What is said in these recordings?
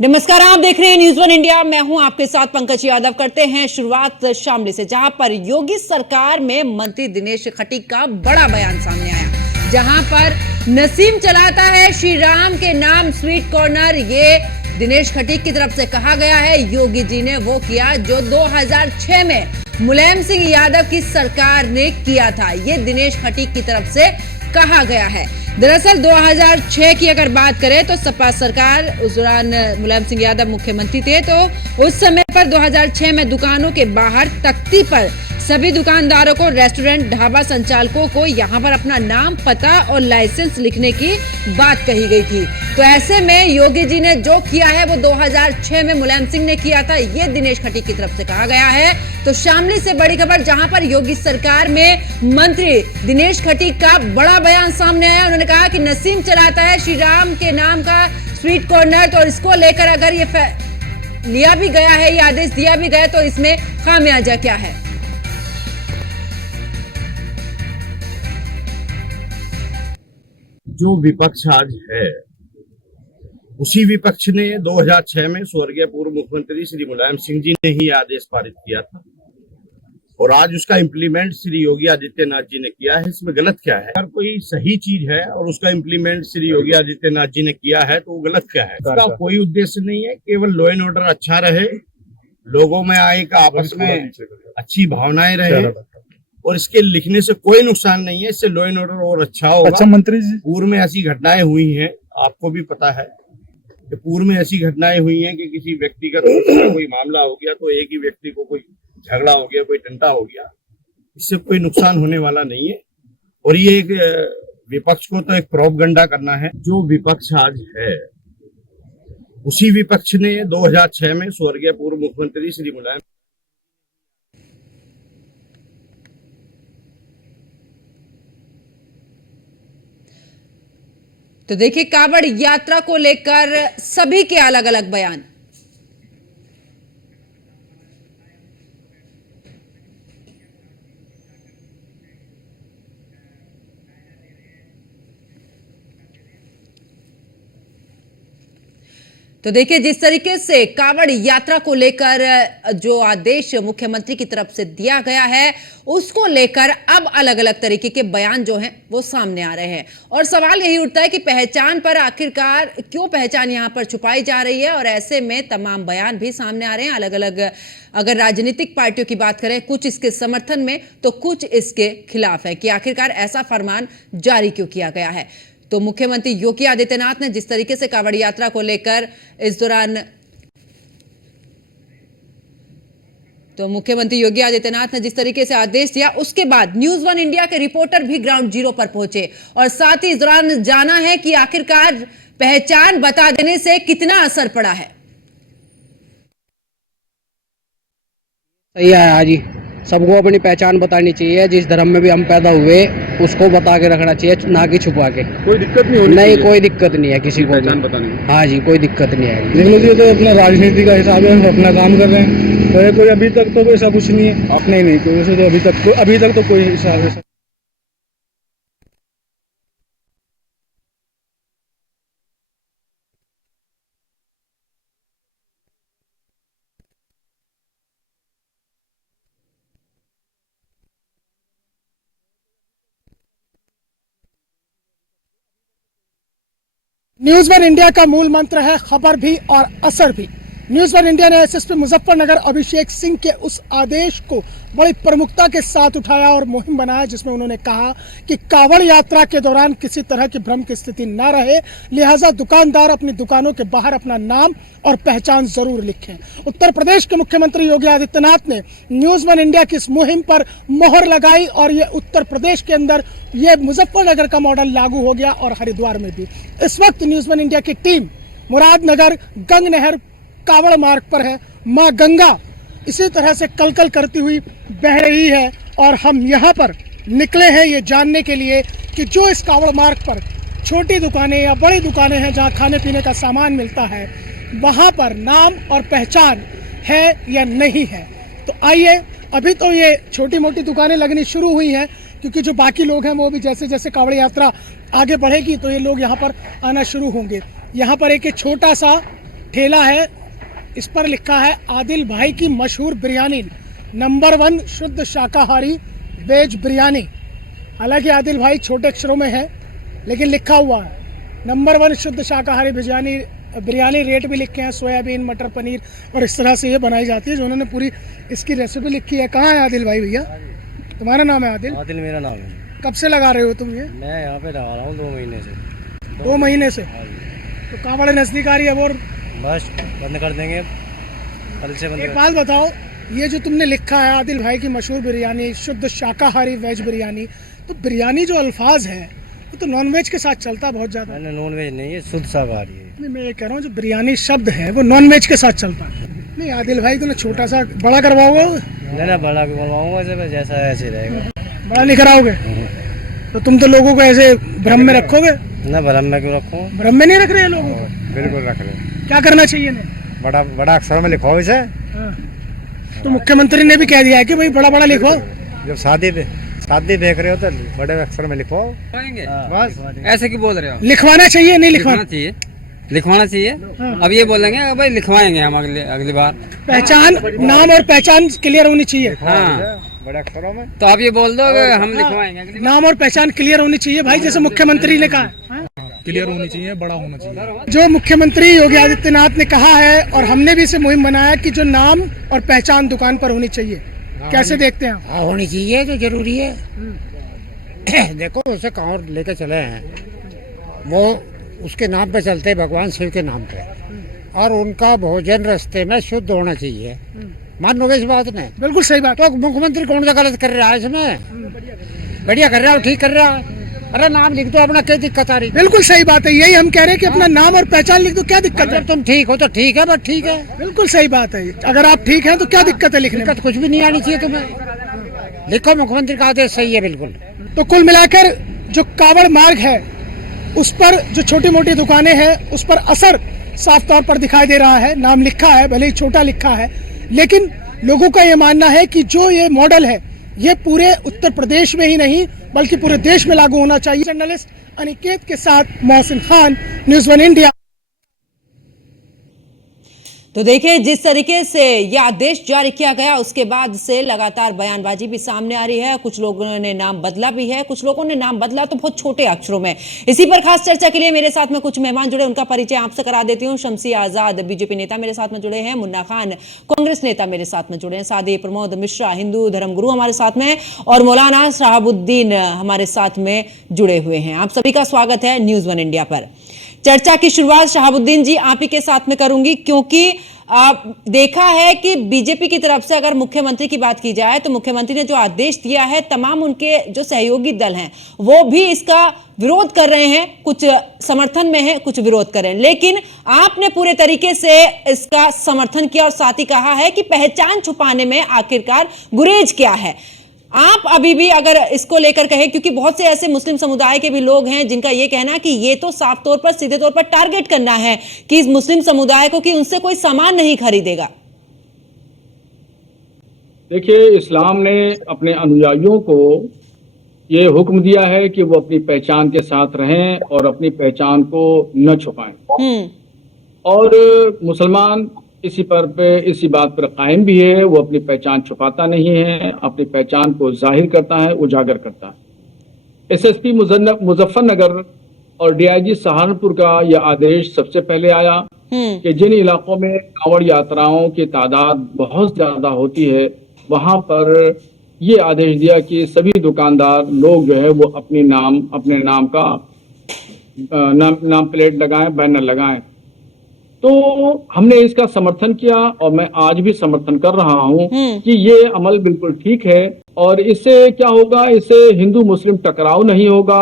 नमस्कार, आप देख रहे हैं न्यूज़ वन इंडिया। मैं हूं आपके साथ पंकज यादव। करते हैं शुरुआत शामली से, जहां पर योगी सरकार में मंत्री दिनेश खटीक का बड़ा बयान सामने आया, जहां पर नसीम चलाता है श्री राम के नाम स्वीट कॉर्नर। ये दिनेश खटीक की तरफ से कहा गया है। योगी जी ने वो किया जो 2006 में मुलायम सिंह यादव की सरकार ने किया था। ये दिनेश खटीक की तरफ से कहा गया है। दरअसल 2006 की अगर बात करें तो सपा सरकार, उस दौरान मुलायम सिंह यादव मुख्यमंत्री थे, तो उस समय पर 2006 में दुकानों के बाहर तख्ती पर सभी दुकानदारों को, रेस्टोरेंट ढाबा संचालकों को यहां पर अपना नाम, पता और लाइसेंस लिखने की बात कही गई थी। तो ऐसे में योगी जी ने जो किया है वो 2006 में मुलायम सिंह ने किया था, ये दिनेश खटीक की तरफ से कहा गया है। तो शामली से बड़ी खबर, जहां पर योगी सरकार में मंत्री दिनेश खटीक का बड़ा बयान सामने आया। उन्होंने कहा कि नसीम चलाता है श्री राम के नाम का स्वीट कॉर्नर, तो इसको लेकर अगर ये लिया भी गया है, ये आदेश दिया भी गया, तो इसमें खामियाजा क्या है? जो विपक्ष आज है, उसी विपक्ष ने 2006 में स्वर्गीय पूर्व मुख्यमंत्री श्री मुलायम सिंह जी ने ही आदेश पारित किया था, और आज उसका इम्प्लीमेंट श्री योगी आदित्यनाथ जी ने किया है। इसमें गलत क्या है? अगर कोई सही चीज है और उसका इम्प्लीमेंट श्री योगी आदित्यनाथ जी ने किया है तो वो गलत क्या है? इसका कोई उद्देश्य नहीं है, केवल लॉ एंड ऑर्डर अच्छा रहे, लोगों में आए का आपस में अच्छी भावनाएं रहे, और इसके लिखने से कोई नुकसान नहीं है। इससे लॉ एंड ऑर्डर और अच्छा होगा। अच्छा मंत्री जी, पूर्व में ऐसी घटनाएं हुई हैं, आपको भी पता है कि पूर्व में ऐसी घटनाएं हुई हैं कि किसी व्यक्तिगत कोई मामला हो गया तो एक ही व्यक्ति को कोई झगड़ा हो गया, कोई डंडा हो गया, इससे कोई नुकसान होने वाला नहीं है। और ये एक विपक्ष को तो एक प्रोपगंडा करना है। जो विपक्ष आज है, उसी विपक्ष ने 2006 में स्वर्गीय पूर्व मुख्यमंत्री श्री मुलायम तो देखिए, कांवड़ यात्रा को लेकर सभी के अलग अलग बयान। तो देखिए, जिस तरीके से कांवड़ यात्रा को लेकर जो आदेश मुख्यमंत्री की तरफ से दिया गया है, उसको लेकर अब अलग अलग तरीके के बयान जो हैं वो सामने आ रहे हैं। और सवाल यही उठता है कि पहचान पर आखिरकार क्यों पहचान यहां पर छुपाई जा रही है। और ऐसे में तमाम बयान भी सामने आ रहे हैं अलग अलग। अगर राजनीतिक पार्टियों की बात करें, कुछ इसके समर्थन में तो कुछ इसके खिलाफ है कि आखिरकार ऐसा फरमान जारी क्यों किया गया है। तो मुख्यमंत्री योगी आदित्यनाथ ने जिस तरीके से कांवड़ यात्रा को लेकर इस दौरान मुख्यमंत्री योगी आदित्यनाथ ने जिस तरीके से आदेश दिया, उसके बाद न्यूज़ वन इंडिया के रिपोर्टर भी ग्राउंड जीरो पर पहुंचे और साथ ही इस दौरान जाना है कि आखिरकार पहचान बता देने से कितना असर पड़ा है। सही है आज ही, सबको अपनी पहचान बतानी चाहिए। जिस धर्म में भी हम पैदा हुए उसको बता के रखना चाहिए, ना कि छुपा के। कोई दिक्कत नहीं होनी नहीं, कोई दिक्कत नहीं है किसी को पहचान बताने में। हाँ जी, कोई दिक्कत नहीं है। देख लो जी, तो अपना राजनीति का हिसाब है, हम अपना काम कर रहे हैं। तो कोई अभी तक तो ऐसा कुछ नहीं है। आप नहीं कोई वैसे तो अभी तक तो कोई हिसाब है। न्यूज़ वन इंडिया का मूल मंत्र है खबर भी और असर भी। न्यूज़ वन इंडिया ने एसएसपी मुजफ्फरनगर अभिषेक सिंह के उस आदेश को बड़ी प्रमुखता के साथ उठाया और मुहिम बनाया, जिसमें उन्होंने कहा कि कांवड़ यात्रा के दौरान किसी तरह की भ्रम की स्थिति न रहे, लिहाजा दुकानदार अपनी दुकानों के बाहर अपना नाम और पहचान जरूर लिखें। उत्तर प्रदेश के मुख्यमंत्री योगी आदित्यनाथ ने न्यूज़ वन इंडिया की इस मुहिम पर मोहर लगाई और ये उत्तर प्रदेश के अंदर ये मुजफ्फरनगर का मॉडल लागू हो गया और हरिद्वार में भी। इस वक्त न्यूज़ वन इंडिया की टीम मुरादनगर गंग नहर कांवड़ मार्ग पर है। मां गंगा इसी तरह से कलकल करती हुई बह रही है और हम यहाँ पर निकले हैं ये जानने के लिए कि जो इस कांवड़ मार्ग पर छोटी दुकानें या बड़ी दुकानें हैं जहाँ खाने पीने का सामान मिलता है, वहाँ पर नाम और पहचान है या नहीं है। तो आइए, अभी तो ये छोटी मोटी दुकानें लगनी शुरू हुई हैं, क्योंकि जो बाकी लोग हैं वो भी जैसे जैसे कांवड़ यात्रा आगे बढ़ेगी तो ये लोग यहाँ पर आना शुरू होंगे। यहाँ पर एक छोटा सा ठेला है, इस पर लिखा है आदिल भाई की मशहूर बिरयानी, नंबर 1 शुद्ध शाकाहारी वेज बिरयानी। हालांकि आदिल भाई छोटे अक्षरों में है, लेकिन लिखा हुआ है नंबर 1 शुद्ध शाकाहारी बिरयानी। रेट भी लिखे हैं, सोयाबीन, मटर पनीर और इस तरह से ये बनाई जाती है, जो उन्होंने पूरी इसकी रेसिपी लिखी है। कहाँ है आदिल भाई? भैया तुम्हारा नाम है आदिल? आदिल मेरा नाम है। कब से लगा रहे हो तुम ये? मैं यहाँ पे लगा रहा हूँ 2 महीने से। 2 महीने से? तो कहाँ बड़े नज़दीक आ रही है? और बस बंद कर देंगे, कल से बंद एक बात बताओ, ये जो तुमने लिखा है आदिल भाई की मशहूर बिरयानी, शुद्ध शाकाहारी वेज बिरयानी, तो बिरयानी जो अल्फाज है वो तो नॉन वेज के साथ चलता है बहुत ज़्यादा। मैंने नॉन वेज नहीं है, शुद्ध शाकाहारी है। नहीं, मैं ये कह रहा हूँ जो बिरयानी शब्द है वो नॉन वेज के साथ चलता है। नहीं आदिल भाई तुमने छोटा सा बड़ा करवाओगे? नहीं बड़ा भी बनवाऊंगा, ऐसे जैसा ऐसे रहेगा। बड़ा नहीं कराओगे तो तुम तो लोगों को ऐसे भ्रम में रखोगे। ना भ्रम में क्यों रखूँ? भ्रम में नहीं रख रहे हैं लोगों को? बिल्कुल रख रहे। क्या करना चाहिए इन्हें? बड़ा बड़ा अक्षर में लिखो इसे। हाँ। तो मुख्यमंत्री ने भी कह दिया है कि भाई बड़ा बड़ा लिखो। जब शादी देख रहे हो तो बड़े अक्षर में लिखो। बस ऐसे क्यों बोल रहे हो? लिखवाना चाहिए नहीं लिखवाना? लिखवाना चाहिए। हाँ। अब ये बोलेंगे भाई लिखवाएंगे हम अगली बार। पहचान, नाम और पहचान क्लियर होनी चाहिए। हाँ बड़े अक्षरों में तो आप ये बोल दो हम लिखवाएंगे अगली नाम और पहचान क्लियर होनी चाहिए भाई, जैसे मुख्यमंत्री ने कहा है। क्लियर होनी चाहिए, बड़ा होना चाहिए। जो मुख्यमंत्री योगी आदित्यनाथ ने कहा है और हमने भी इसे मुहिम बनाया कि जो नाम और पहचान दुकान पर होनी चाहिए, कैसे देखते हैं आप? हाँ होनी चाहिए, तो जरूरी है। देखो उसे कहाँ लेके चले हैं, वो उसके नाम पे चलते हैं, भगवान शिव के नाम पे, और उनका भोजन रास्ते में शुद्ध होना चाहिए। मान लो इस बात ने? बिल्कुल सही बात। तो मुख्यमंत्री कौन सा गलत कर रहा है इसमें? बढ़िया कर रहा है, ठीक कर रहा है। अरे नाम लिख दो अपना, क्या दिक्कत आ रही? बिल्कुल सही बात है, यही हम कह रहे हैं कि अपना नाम और पहचान लिख दो, क्या दिक्कत है? तुम ठीक हो तो ठीक है, बस ठीक है। बिल्कुल सही बात है, अगर आप ठीक हैं तो क्या दिक्कत है लिखने में? दिक्कत कुछ भी नहीं आनी चाहिए तुम्हें। लिखो, मुख्यमंत्री का आदेश सही है बिल्कुल। तो कुल मिलाकर जो कावड़ मार्ग है उस पर जो छोटी मोटी दुकानें हैं उस पर असर साफ तौर पर दिखाई दे रहा है। नाम लिखा है, भले ही छोटा लिखा है, लेकिन लोगों का ये मानना है कि जो ये मॉडल है ये पूरे उत्तर प्रदेश में ही नहीं बल्कि पूरे देश में लागू होना चाहिए। जर्नलिस्ट अनिकेत के साथ मोहसिन खान, न्यूज़ 1 इंडिया। तो देखिए जिस तरीके से यह आदेश जारी किया गया उसके बाद से लगातार बयानबाजी भी सामने आ रही है। कुछ लोगों ने नाम बदला भी है, कुछ लोगों ने नाम बदला तो बहुत छोटे अक्षरों में। इसी पर खास चर्चा के लिए मेरे साथ में कुछ मेहमान जुड़े, उनका परिचय आपसे करा देती हूँ। शमसी आजाद बीजेपी नेता मेरे साथ में जुड़े हैं, मुन्ना खान कांग्रेस नेता मेरे साथ में जुड़े हैं, सादी प्रमोद मिश्रा हिंदू धर्मगुरु हमारे साथ में, और मौलाना शहाबुद्दीन हमारे साथ में जुड़े हुए हैं। आप सभी का स्वागत है न्यूज़ 1 इंडिया पर। चर्चा की शुरुआत शहाबुद्दीन जी आप ही के साथ में करूंगी, क्योंकि देखा है कि बीजेपी की तरफ से अगर मुख्यमंत्री की बात की जाए तो मुख्यमंत्री ने जो आदेश दिया है तमाम उनके जो सहयोगी दल हैं वो भी इसका विरोध कर रहे हैं, कुछ समर्थन में है, कुछ विरोध कर रहे हैं, लेकिन आपने पूरे तरीके से इसका समर्थन किया और साथ ही कहा है कि पहचान छुपाने में आखिरकार गुरेज क्या है। आप अभी भी अगर इसको लेकर कहें, क्योंकि बहुत से ऐसे मुस्लिम समुदाय के भी लोग हैं जिनका यह कहना कि ये तो साफ तौर पर सीधे तौर पर टारगेट करना है कि इस मुस्लिम समुदाय को कि उनसे कोई सामान नहीं खरीदेगा। देखिए, इस्लाम ने अपने अनुयायियों को ये हुक्म दिया है कि वो अपनी पहचान के साथ रहें और अपनी पहचान को न छुपाएं। और मुसलमान इसी बात पर कायम भी है, वो अपनी पहचान छुपाता नहीं है, अपनी पहचान को जाहिर करता है, उजागर करता है। एसएसपी मुजफ्फरनगर और डीआईजी सहारनपुर का यह आदेश सबसे पहले आया कि जिन इलाकों में कांवड़ यात्राओं की तादाद बहुत ज्यादा होती है वहां पर ये आदेश दिया कि सभी दुकानदार लोग जो है वो अपने नाम का नाम प्लेट लगाएं, बैनर लगाएं। तो हमने इसका समर्थन किया और मैं आज भी समर्थन कर रहा हूं कि ये अमल बिल्कुल ठीक है। और इससे क्या होगा, इससे हिंदू मुस्लिम टकराव नहीं होगा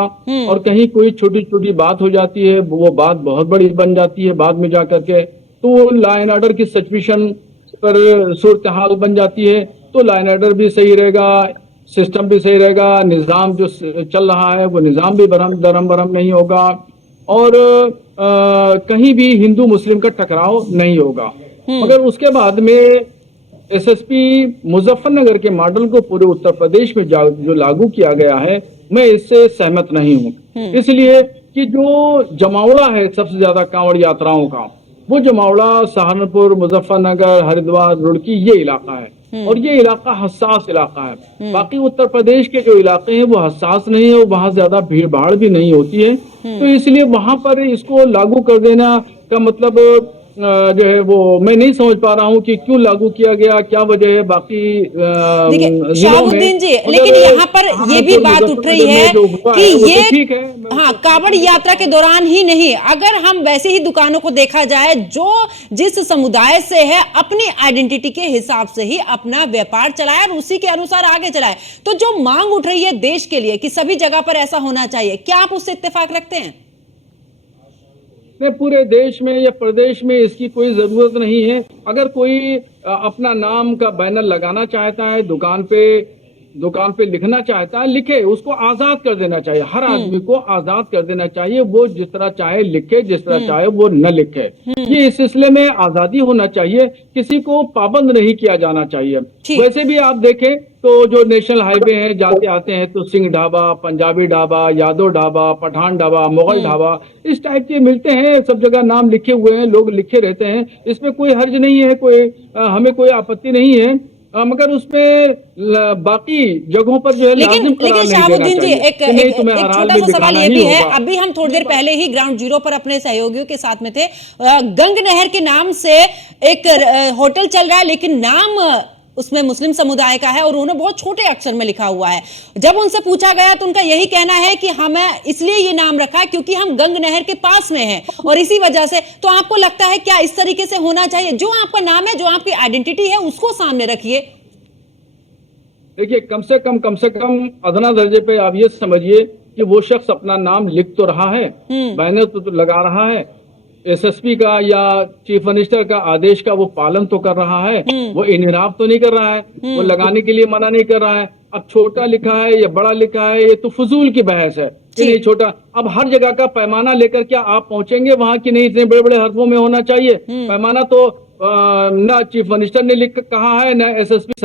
और कहीं कोई छोटी छोटी बात हो जाती है वो बात बहुत बड़ी बन जाती है बाद में जाकर के, तो लॉ एंड ऑर्डर की सिचुएशन पर सूरत हाल बन जाती है। तो लॉ एंड ऑर्डर भी सही रहेगा, सिस्टम भी सही रहेगा, निज़ाम जो चल रहा है वो निज़ाम भी दरम बरम नहीं होगा और कहीं भी हिंदू मुस्लिम का टकराव नहीं होगा। मगर उसके बाद में एसएसपी मुजफ्फरनगर के मॉडल को पूरे उत्तर प्रदेश में जो लागू किया गया है, मैं इससे सहमत नहीं हूँ। इसलिए कि जो जमावड़ा है सबसे ज्यादा कांवड़ यात्राओं का, वो जमावड़ा, सहारनपुर, मुजफ्फरनगर, हरिद्वार, रुड़की, ये इलाका है और ये इलाका हसास इलाका है। बाकी उत्तर प्रदेश के जो इलाके हैं वो हसास नहीं है और वहां ज्यादा भीड़ भाड़ भी नहीं होती है, तो इसलिए वहां पर इसको लागू कर देना का मतलब जो है वो मैं नहीं समझ पा रहा हूँ कि क्यों लागू किया गया, क्या वजह है बाकी देखिए जिलों शहाबुद्दीन में। जी, मगर लेकिन यहाँ पर ये भी सहारनपुर, बात उठ रही मुजफ्फरनगर है में जो हुआ कि है, वो तो ये ठीक है, मैं हाँ उसको कांवड़ यात्रा के दौरान ही नहीं, अगर हम वैसे ही दुकानों को देखा जाए जो जिस समुदाय से है अपनी आइडेंटिटी के हिसाब से ही अपना व्यापार चलाए और उसी के अनुसार आगे चलाए, तो जो मांग उठ रही है देश के लिए कि सभी जगह पर ऐसा होना चाहिए, क्या आप उससे इत्तेफाक रखते हैं? नहीं, पूरे देश में या प्रदेश में इसकी कोई जरूरत नहीं है। अगर कोई अपना नाम का बैनर लगाना चाहता है, दुकान पे लिखना चाहता है, लिखे, उसको आजाद कर देना चाहिए। हर आदमी को आजाद कर देना चाहिए, वो जिस तरह चाहे लिखे, जिस तरह चाहे वो न लिखे। ये इस सिलसिले में आजादी होना चाहिए, किसी को पाबंद नहीं किया जाना चाहिए। ठीक। वैसे भी आप देखें तो जो नेशनल हाईवे हैं, जाते आते हैं तो सिंह ढाबा, पंजाबी ढाबा, यादव ढाबा, पठान ढाबा, मुगल ढाबा, इस टाइप के मिलते हैं, सब जगह नाम लिखे हुए हैं, लोग लिखे रहते हैं, इसमें कोई हर्ज नहीं है, हमें कोई आपत्ति नहीं है। मगर उसमें बाकी जगहों पर जो है लेकिन लाजिम करार नहीं देना शहाबुद्दीन जी, चाहिए एक कि नहीं एक, तुम्हें एक हर हाल छोटा में सा सवाल दिखाना ये ही भी है, होगा। अभी हम थोड़ी देर पहले ही ग्राउंड जीरो पर अपने सहयोगियों के साथ में थे, गंग नहर के नाम से एक होटल चल रहा है, लेकिन नाम उसमें मुस्लिम समुदाय का है और उन्होंने बहुत छोटे अक्षर में लिखा हुआ है। जब उनसे पूछा गया तो उनका यही कहना है कि हमें इसलिए ये नाम रखा है क्योंकि हम गंग नहर के पास में हैं और इसी वजह से। तो आपको लगता है क्या इस तरीके से होना चाहिए? जो आपका नाम है, जो आपकी आइडेंटिटी है, उसको सामने रखिए। देखिए, कम से कम अदना दर्जे पे आप ये समझिए कि वो शख्स अपना नाम लिख तो रहा है, बैनर तो लगा रहा है, एसएसपी का या चीफ मिनिस्टर का आदेश का वो पालन तो कर रहा है, वो इनराफ तो नहीं कर रहा है, वो लगाने के लिए मना नहीं कर रहा है। अब छोटा लिखा है या बड़ा लिखा है, ये तो फजूल की बहस है कि नहीं छोटा। अब हर जगह का पैमाना लेकर क्या आप पहुंचेंगे वहां की नहीं, इतने बड़े बड़े हरफों में होना चाहिए पैमाना। तो ना चीफ मिनिस्टर ने लिख कहा है, ना एसएसपी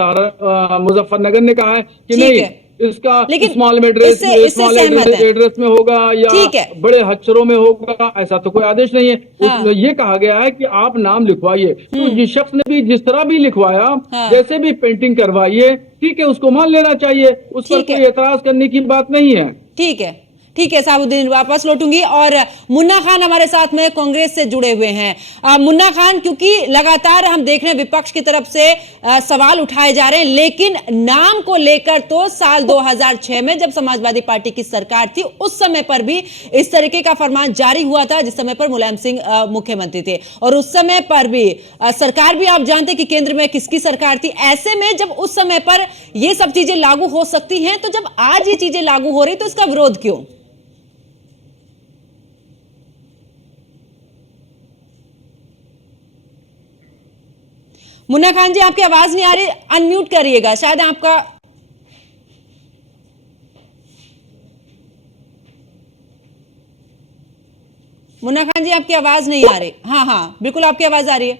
मुजफ्फरनगर ने कहा है कि नहीं इसका स्मॉल एड्रेस में होगा या बड़े अक्षरों में होगा, ऐसा तो कोई आदेश नहीं है। उसमें ये कहा गया है कि आप नाम लिखवाइए। तो जिस शख्स ने भी जिस तरह भी लिखवाया, जैसे भी पेंटिंग करवाइए, ठीक है, उसको मान लेना चाहिए, उस पर कोई एतराज करने की बात नहीं है। ठीक है, ठीक है शहाबुद्दीन, वापस लौटूंगी। और मुन्ना खान हमारे साथ में कांग्रेस से जुड़े हुए हैं। मुन्ना खान, क्योंकि लगातार हम देख रहे हैं विपक्ष की तरफ से सवाल उठाए जा रहे हैं, लेकिन नाम को लेकर तो साल 2006 में जब समाजवादी पार्टी की सरकार थी, उस समय पर भी इस तरीके का फरमान जारी हुआ था, जिस समय पर मुलायम सिंह मुख्यमंत्री थे, और उस समय पर भी सरकार भी आप जानते कि केंद्र में किसकी सरकार थी। ऐसे में जब उस समय पर ये सब चीजें लागू हो सकती हैं, तो जब आज ये चीजें लागू हो रही तो इसका विरोध क्यों? मुन्ना खान जी, आपकी आवाज नहीं आ रही, अनम्यूट करिएगा, शायद आपका। मुन्ना खान जी, आपकी आवाज नहीं आ रही। हाँ हाँ, बिल्कुल आपकी आवाज आ रही है।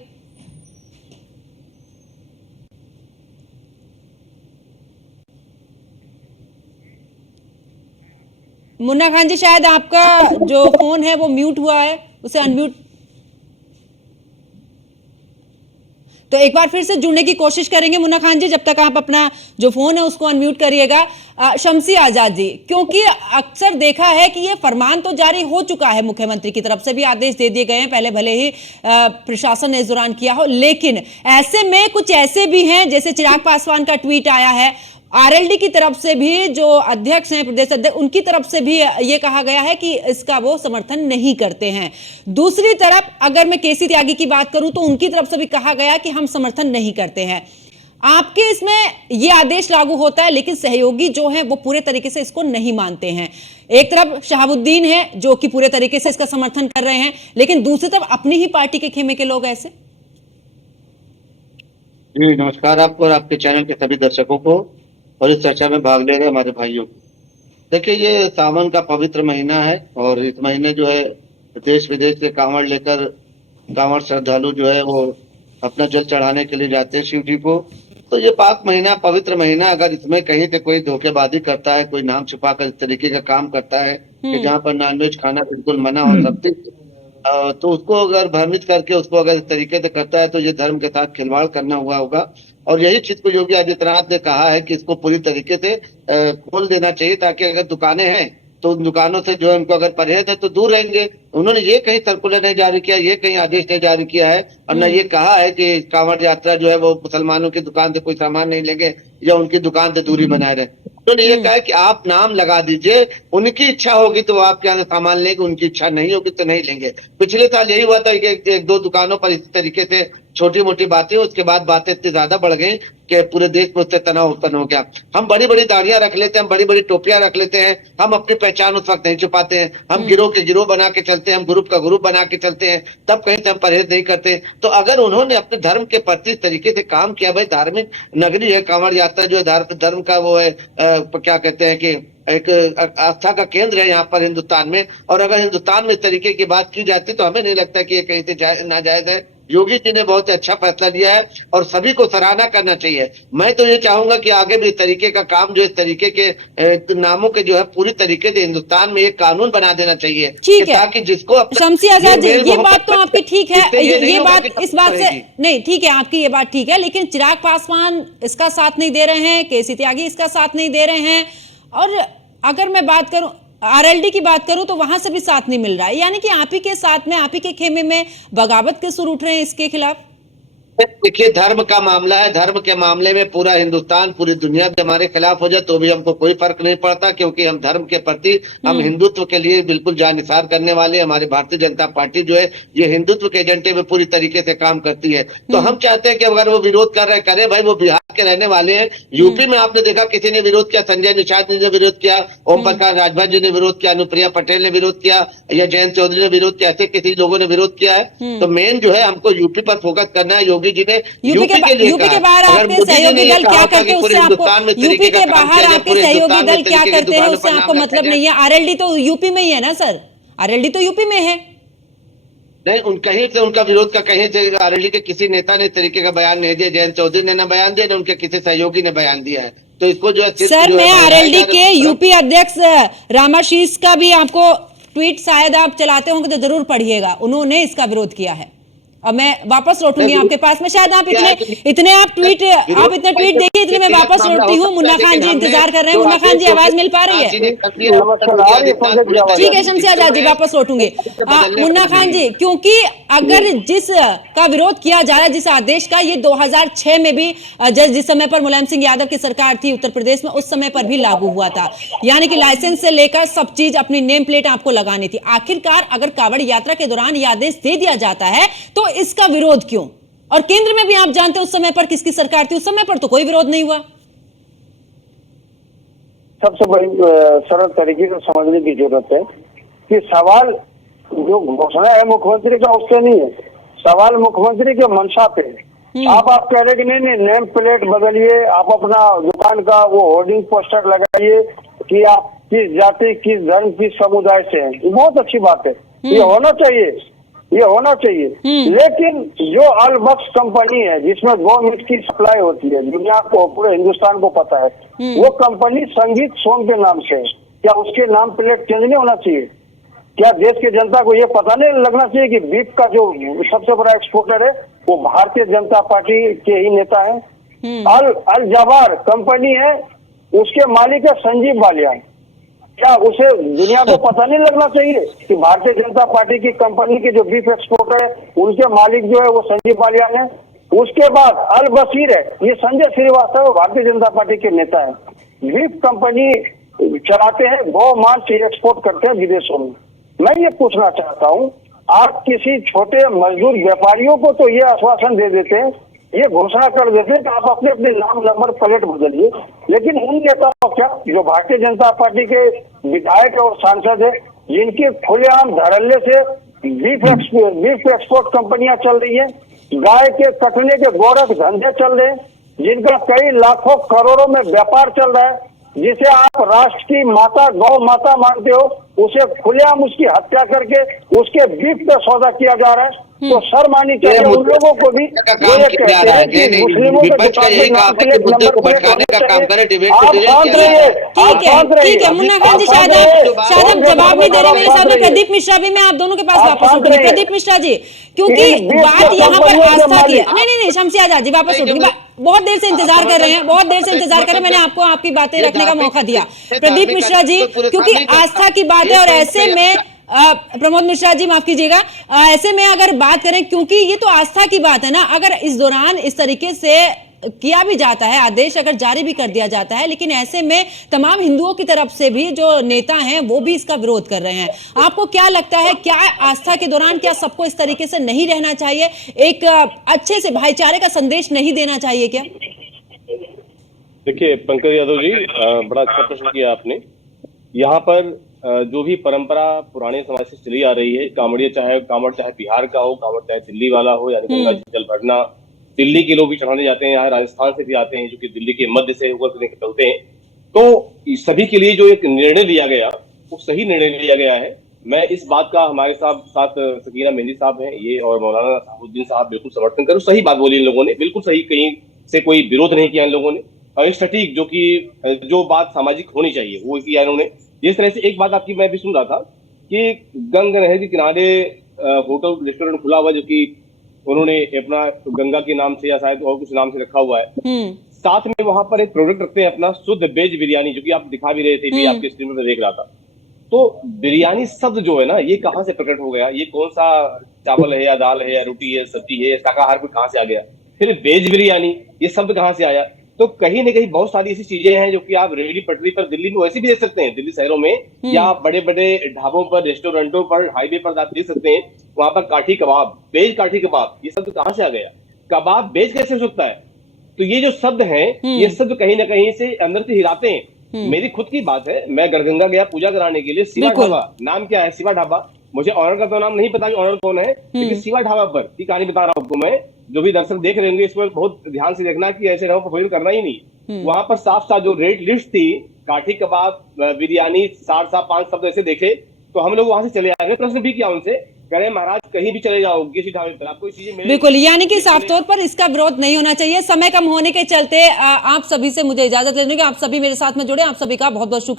मुन्ना खान जी, शायद आपका जो फोन है वो म्यूट हुआ है, उसे अनम्यूट। तो एक बार फिर से जुड़ने की कोशिश करेंगे मुन्ना खान जी, जब तक आप अपना जो फोन है उसको अनम्यूट करिएगा। शमसी आजाद जी, क्योंकि अक्सर देखा है कि ये फरमान तो जारी हो चुका है, मुख्यमंत्री की तरफ से भी आदेश दे दिए गए हैं, पहले भले ही प्रशासन ने इस दौरान किया हो, लेकिन ऐसे में कुछ ऐसे भी हैं, जैसे चिराग पासवान का ट्वीट आया है, आरएलडी की तरफ से भी जो अध्यक्ष हैं, प्रदेश अध्यक्ष, उनकी तरफ से भी ये कहा गया है कि इसका वो समर्थन नहीं करते हैं। दूसरी तरफ अगर मैं केसी त्यागी की बात करूं तो उनकी तरफ से भी कहा गया कि हम समर्थन नहीं करते हैं। आपके इसमें ये आदेश लागू होता है, लेकिन सहयोगी जो हैं वो पूरे तरीके से इसको नहीं मानते हैं। एक तरफ शहाबुद्दीन है जो कि पूरे तरीके से इसका समर्थन कर रहे हैं, लेकिन दूसरी तरफ अपनी ही पार्टी के खेमे के लोग ऐसे। जी नमस्कार आपको और आपके चैनल के सभी दर्शकों को और इस चर्चा में भाग ले रहे हमारे भाइयों को। देखिए, ये सावन का पवित्र महीना है और इस महीने जो है देश विदेश से कांवड़ लेकर कांवड़ श्रद्धालु जो है वो अपना जल चढ़ाने के लिए जाते हैं शिव जी को। तो ये पाक महीना, पवित्र महीना, अगर इसमें कहीं से कोई धोखेबाजी करता है, कोई नाम छुपा कर इस तरीके का काम करता है कि जहाँ पर नॉनवेज खाना बिल्कुल मना हो, सब तो उसको अगर भ्रमित करके उसको अगर इस तरीके से करता है तो ये धर्म के साथ खिलवाड़ करना हुआ होगा। और यही चीज को योगी आदित्यनाथ ने कहा है कि इसको पूरी तरीके से खोल देना चाहिए, ताकि अगर दुकानें हैं तो उन दुकानों से जो है उनको अगर परहेज है तो दूर रहेंगे। उन्होंने ये कहीं सर्कुलर नहीं जारी किया, ये कहीं आदेश नहीं जारी किया है, और न ये कहा है कि कांवड़ यात्रा जो है वो मुसलमानों की दुकान से कोई सामान नहीं लेंगे या उनकी दुकान से दूरी बनाए रहे। उन्होंने ये कहा है कि आप नाम लगा दीजिए, उनकी इच्छा होगी तो आपके यहाँ से सामान लेंगे, उनकी इच्छा नहीं होगी तो नहीं लेंगे। पिछले साल यही हुआ था कि एक दो दुकानों पर इस तरीके से छोटी मोटी बातें, उसके बाद बातें इतनी ज्यादा बढ़ गई कि पूरे देश में उससे तनाव उत्पन्न हो गया। हम बड़ी बड़ी दाढ़ियां रख लेते हैं, हम बड़ी बड़ी टोपियां रख लेते हैं, हम अपनी पहचान उस वक्त नहीं छुपाते हैं, हम गिरोह के गिरोह बना के चलते हैं, हम ग्रुप का ग्रुप बना के चलते हैं, तब कहीं से हम परहेज नहीं करते। तो अगर उन्होंने अपने धर्म के प्रति इस तरीके से काम किया, भाई धार्मिक नगरी है कांवड़ यात्रा जो है, धर्म का वो है क्या कहते हैं कि एक आस्था का केंद्र है यहाँ पर हिंदुस्तान में, और अगर हिंदुस्तान में इस तरीके की बात की जाती तो हमें नहीं लगता कि ये कहीं से नाजायज है। योगी जी ने बहुत अच्छा फैसला लिया है और सभी को सराहना करना चाहिए। मैं तो ये चाहूंगा कि आगे भी इस तरीके का काम जो इस तरीके के नामों के जो है पूरी तरीके से हिंदुस्तान में एक कानून बना देना चाहिए, ठीक है, ताकि जिसको शमसी आजाद जी, ये बात तो आपकी ठीक है, ये बात इस बात से नहीं ठीक है, आपकी ये बात ठीक है, लेकिन चिराग पासवान इसका साथ नहीं दे रहे हैं, केसी त्यागी इसका साथ नहीं दे रहे हैं, और अगर मैं बात करूं आरएलडी की बात करूं तो वहां से भी साथ नहीं मिल रहा है। यानी कि आप ही के साथ में, आप ही के खेमे में बगावत के सुर उठ रहे हैं इसके खिलाफ। देखिए, धर्म का मामला है, धर्म के मामले में पूरा हिंदुस्तान पूरी दुनिया भी हमारे खिलाफ हो जाए तो भी हमको कोई फर्क नहीं पड़ता, क्योंकि हम धर्म के प्रति, हम हिंदुत्व के लिए बिल्कुल जानिसार करने वाले। हमारी भारतीय जनता पार्टी जो है ये हिंदुत्व के एजेंडे में पूरी तरीके से काम करती है। तो हम चाहते हैं कि अगर वो विरोध कर रहे करे भाई, वो बिहार के रहने वाले हैं। यूपी में आपने देखा किसी ने विरोध किया, संजय निषाद ने विरोध किया, ओम प्रकाश राजभर जी ने विरोध किया, अनुप्रिया पटेल ने विरोध किया, या जयंत चौधरी ने विरोध किया, ऐसे किसी लोगों ने विरोध किया है। तो मेन जो है हमको यूपी पर फोकस करना है। योगी जी ने यूपी के बाहर आपके सहयोगी दल क्या करते हैं उससे आपको, यूपी के बाहर आपके सहयोगी दल क्या करते हैं उससे आपको मतलब नहीं है। आरएलडी तो यूपी में ही है ना सर, आरएलडी तो यूपी में है। नहीं, कहीं से उनका विरोध का कहीं से आरएलडी के किसी नेता ने इस तरीके का बयान नहीं दिया। जयंत चौधरी ने ना बयान दिया, ना उनके किसी सहयोगी ने बयान दिया है। तो इसको जो है सर, मैं आरएलडी के यूपी अध्यक्ष रामाशीष का भी आपको ट्वीट शायद आप चलाते होंगे तो जरूर पढ़िएगा, उन्होंने इसका विरोध किया है। और मैं वापस लौटूंगी आपके पास में, शायद आप इतने आप ट्वीट देखिए, इतने मैं वापस लौटती हूँ। मुन्ना खान जी इंतजार कर रहे हैं। मुन्ना खान जी, आवाज मिल पा रही है? ठीक है शमसी आजाद जी, वापस लौटूंगे। मुन्ना खान जी, क्योंकि अगर जिस का विरोध किया जा रहा है, जिस आदेश का, ये 2006 में भी जिस समय पर मुलायम सिंह यादव की सरकार थी उत्तर प्रदेश में, उस समय पर भी लागू हुआ था। यानी कि लाइसेंस से लेकर सब चीज, अपनी नेम प्लेट आपको लगानी थी। आखिरकार अगर कांवड़ यात्रा के दौरान यह आदेश दे दिया जाता है तो इसका विरोध क्यों? और केंद्र में भी आप जानते हैं उस समय पर किसकी सरकार थी, उस समय पर तो कोई विरोध नहीं हुआ। सबसे बड़ी सरल तरीके से समझने की जरूरत है कि सवाल जो घोषणा है मुख्यमंत्री का उससे नहीं है, सवाल मुख्यमंत्री के मंशा पे है। आप कह रहे कि नहीं नेम प्लेट बदलिए, आप अपना दुकान का वो होर्डिंग पोस्टर लगाइए कि आप किस जाति, किस धर्म, किस समुदाय से हैं। ये बहुत अच्छी बात है, ये होना चाहिए, ये होना चाहिए। लेकिन जो अलबक्स कंपनी है जिसमें गवर्नमेंट की सप्लाई होती है, दुनिया को, पूरे हिंदुस्तान को पता है, वो कंपनी संगीत सोम के नाम से है। क्या उसके नाम प्लेट चेंज नहीं होना चाहिए? क्या देश की जनता को ये पता नहीं लगना चाहिए कि बीफ का जो सबसे बड़ा एक्सपोर्टर है वो भारतीय जनता पार्टी के ही नेता है? अल जवार कंपनी है, उसके मालिक है संजीव बालियान। क्या उसे दुनिया को पता नहीं लगना चाहिए कि भारतीय जनता पार्टी की कंपनी के जो बीफ एक्सपोर्टर है उनके मालिक जो है वो संजीव बालियान है? उसके बाद अल बशीर है, ये संजय श्रीवास्तव भारतीय जनता पार्टी के नेता है। बीफ कंपनी चलाते हैं, गौ मांस एक्सपोर्ट करते हैं विदेशों में। मैं ये पूछना चाहता हूँ, आप किसी छोटे मजदूर व्यापारियों को तो ये आश्वासन दे देते हैं, ये घोषणा कर देते हैं कि आप अपने अपने नाम नंबर प्लेट बदलिए, लेकिन उन नेताओं को क्या, जो भारतीय जनता पार्टी के विधायक और सांसद है, जिनके खुलेआम धड़ल्ले से बीफ एक्सपोर्ट कंपनियां चल रही है, गाय के कटने के गोरख धंधे चल रहे हैं, जिनका कई लाखों करोड़ों में व्यापार चल रहा है, जिसे आप राष्ट्र की माता, गौ माता मानते हो, उसे खुलेआम उसकी हत्या करके उसके बीफ पे सौदा किया जा रहा है। तो शर्म आनी चाहिए उन लोगों को भी का जो काम ये किया जा कहते रहा है। हैं कि नहीं, मुस्लिमों के विपक्ष का यही डिपार्टमेंट काम नाम है के कि लिए मुद्दे नंबर को प्लेट भटकाने होनी का काम करे, चाहिए। डिबेट आप से शांत रहिए, आप शांत रहिए, ठीक है मुन्ना खान जी, आप शायद शांत रहिए, आप जवाब नहीं दे रहे मेरे साथ में प्रदीप मिश्रा भी, मैं आप दोनों के पास आप वापस शांत उठूंगी। रहिए। प्रदीप मिश्रा जी, क्योंकि इन बीच बात के यहाँ पर कंपनियों के आस्था की है। मालिक- नहीं शमसी आजाद जी वापस उठूंगी। बहुत देर से इंतजार कर रहे हैं, बहुत देर से इंतजार कर रहे हैं, मैंने आपको आपकी बातें रखने का मौका दिया। प्रदीप मिश्रा जी, क्योंकि आस्था की बात है और ऐसे में प्रमोद मिश्रा जी माफ कीजिएगा, ऐसे में अगर बात करें, क्योंकि ये तो आस्था की बात है ना, अगर इस दौरान इस तरीके से किया भी जाता है, आदेश अगर जारी भी कर दिया जाता है, लेकिन ऐसे में तमाम हिंदुओं की तरफ से भी जो नेता हैं वो भी इसका विरोध कर रहे हैं। आपको क्या लगता है, क्या आस्था के दौरान क्या सबको इस तरीके से नहीं रहना चाहिए? एक अच्छे से भाईचारे का संदेश नहीं देना चाहिए क्या? देखिए पंकज यादव जी, बड़ा अच्छा प्रश्न किया आपने। यहाँ पर जो भी परंपरा पुराने समाज से चली आ रही है, कांवड़िया कांवड़ चाहे बिहार का हो, कांवड़ चाहे दिल्ली वाला हो, यानी गंगा जी जल भरना, दिल्ली के लोग भी चढ़ाने जाते हैं, यहाँ राजस्थान से भी आते हैं जो कि दिल्ली के मध्य से होकर निकलते हैं। तो इस सभी के लिए जो एक निर्णय लिया गया वो सही निर्णय लिया गया है। मैं इस बात का हमारे साथ सकीना मेहंदी साहब हैं ये और मौलाना साहुद्दीन साहब बिल्कुल समर्थन करो, सही बात बोली इन लोगों ने, बिल्कुल सही, कहीं से कोई विरोध नहीं किया इन लोगों ने, और सटीक जो बात सामाजिक होनी चाहिए वो किया इन्होंने। जिस तरह से एक बात आपकी मैं भी सुन रहा था कि गंगा नहर के किनारे होटल रेस्टोरेंट खुला हुआ, जो कि उन्होंने अपना गंगा के नाम से या शायद और कुछ नाम से रखा हुआ है, साथ में वहां पर एक प्रोडक्ट रखते हैं अपना शुद्ध वेज बिरयानी, जो कि आप दिखा भी रहे थे, भी आपके स्क्रीन पर देख रहा था। तो बिरयानी शब्द जो है ना, ये कहाँ से प्रकट हो गया? ये कौन सा चावल है या दाल है या रोटी है, सब्जी है, शाकाहार को कहाँ से आ गया? फिर वेज बिरयानी ये शब्द कहाँ से आया? तो कहीं ना कहीं बहुत सारी ऐसी चीजें हैं जो कि आप रेहड़ी पटरी पर दिल्ली में वैसे भी देख सकते हैं, दिल्ली शहरों में या बड़े बड़े ढाबों पर, रेस्टोरेंटों पर, हाईवे पर आप देख सकते हैं, वहां पर काठी कबाब, वेज काठी कबाब, ये शब्द कहाँ से आ गया? कबाब वेज कैसे हो सकता है? तो ये जो शब्द हैं, ये शब्द कहीं ना कहीं से अंदर से हिलाते हैं। मेरी खुद की बात है, मैं गढ़गंगा गया पूजा कराने के लिए, शिवा ढाबा, नाम क्या है? शिवा ढाबा। मुझे ऑनर का तो नाम नहीं पता कि ऑनर कौन है, लेकिन शिवा ढाबा पर की कहानी बता रहा हूँ आपको मैं। जो भी दर्शक देख रहे होंगे इस पर बहुत ध्यान से देखना कि ऐसे ढाबा पर करना ही नहीं। वहां पर साफ साफ जो रेट लिस्ट थी, काठी कबाब, बिरयानी, 4-5 शब्द ऐसे देखे, तो हम लोग वहां से चले आए। प्रश्न भी किया उनसे, करें महाराज कहीं भी चले जाओ किसी ढाबे पर, आपको चीजें मिलेंगी। बिल्कुल, यानी कि साफ तौर पर इसका विरोध नहीं होना चाहिए। समय कम होने के चलते आप सभी से मुझे इजाजत लेने की, आप सभी मेरे साथ में जुड़े, आप सभी का बहुत बहुत शुक्रिया।